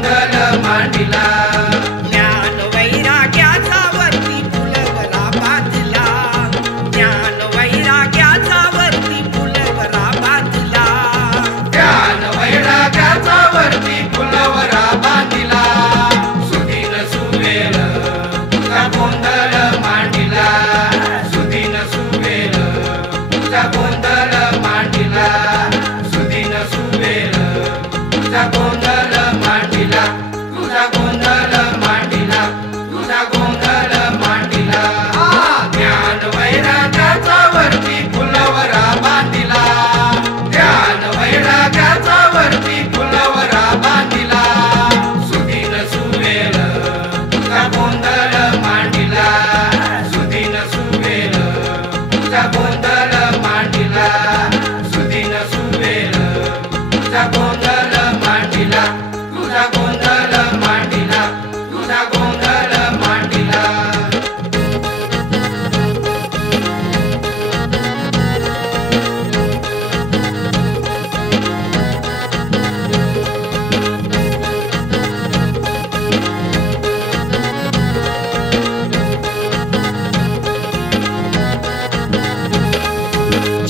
गोंधळ मांडिला ज्ञान वैराग्याचा वरती फुलवरा बांधला ज्ञान वैराग्याचा वरती फुलवरा बांधला ज्ञान वैराग्याचा वरती फुलवरा बांधिला सुदीन सुवेल तुझा गोंधळ मांडिला सुदीन सुवेल तुझा गोंधळ मांडिला सुदीन सुवेल तुझा गोंधळ मांडिला तुझा गोंधळ मांडिला तुझा गोंधळ मांडिला ज्ञान वैराग्याचा वरती फुलवरा बांधिला ज्ञान वैराग्याचा वरती फुलवरा बांधिला सुदीन सुवेल तुझा गोंधळ मांडिला सुदीन सुवेल तुझा गोंधळ मांडिला सुदीन सुवेल तुझा गोंधळ मांडिला तुझा गोंधळ मांडिला तुझा गोंधळ मांडिला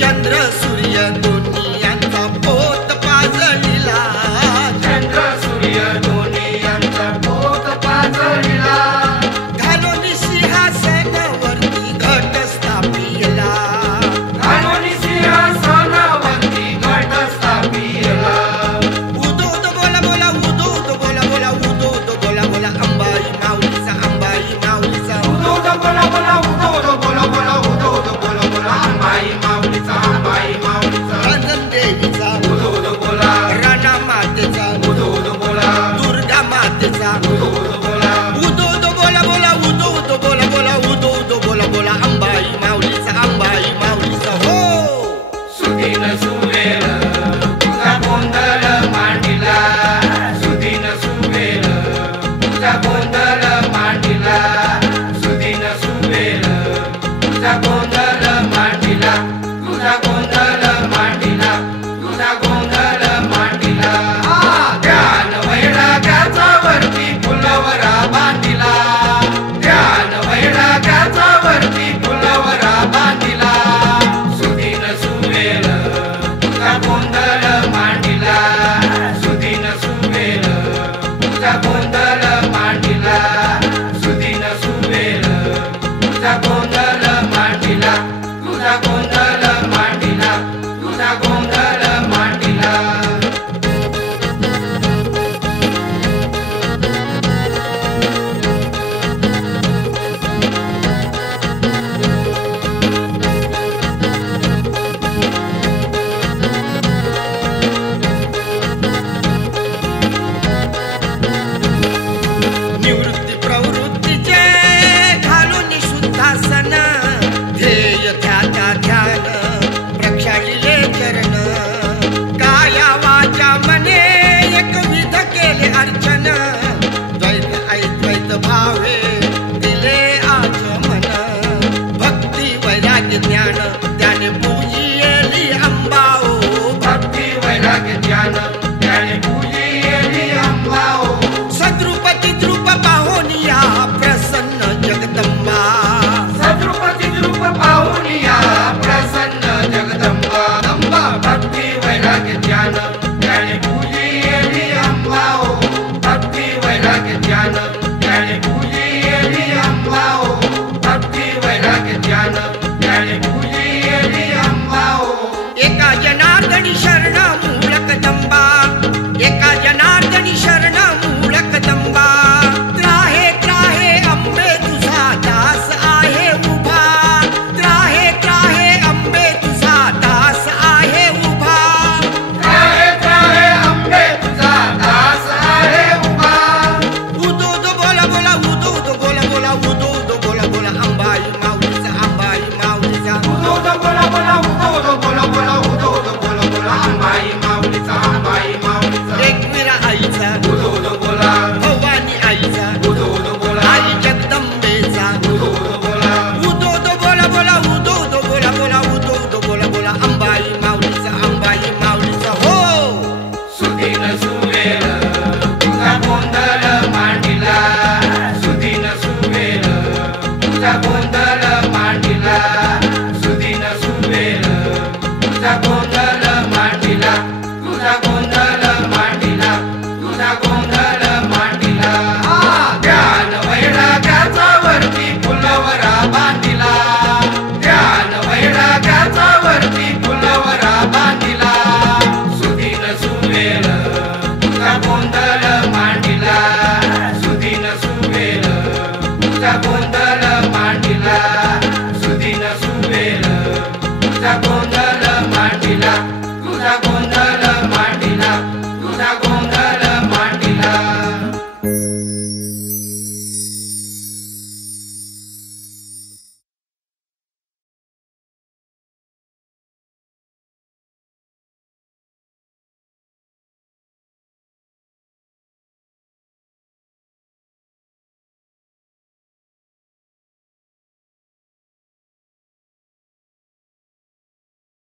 चंद्र सूर्य दोन्ही यांचा पोत पाजळीला चंद्र सूर्य दोन्ही यांचा पोत पाजळीला घालून सिंहासनावरती घट स्थापिला घालून सिंहासनावरती घट स्थापिला उदोद बोला बोला उदोद बोला बोला उदोद बोला बोला अंबाई माऊलीचा उदोद बोला बोला उदोद बोला बोला उदोद बोला बोला अंबाई माऊलीचा रांजण देवीचा उदोद बोला राणा मातेचा उदोद बोला दुर्गा मातेचा उदोद बोला उदोद बोला बोला उदोद बोला बोला उदोद बोला बोला अंबाई माऊलीचा हो सुदीन सुवेल तुझा गोंधळ मांडिला सुदीन सुवेल तुझा गोंधळ मांडिला सुदीन सुवेल तुझा गोंधळ मांडिला तुझा गोंधळ मांडिला तुझा गोंधळ मांडिला ज्ञान वैराग्याचा वरती फुलवरा बांधिला ज्ञान वैराग्याचा वरती फुलवरा बांधिला सुदीन सुवेल तुझा गोंधळ मांडिला सुदीन सुवेल तुझा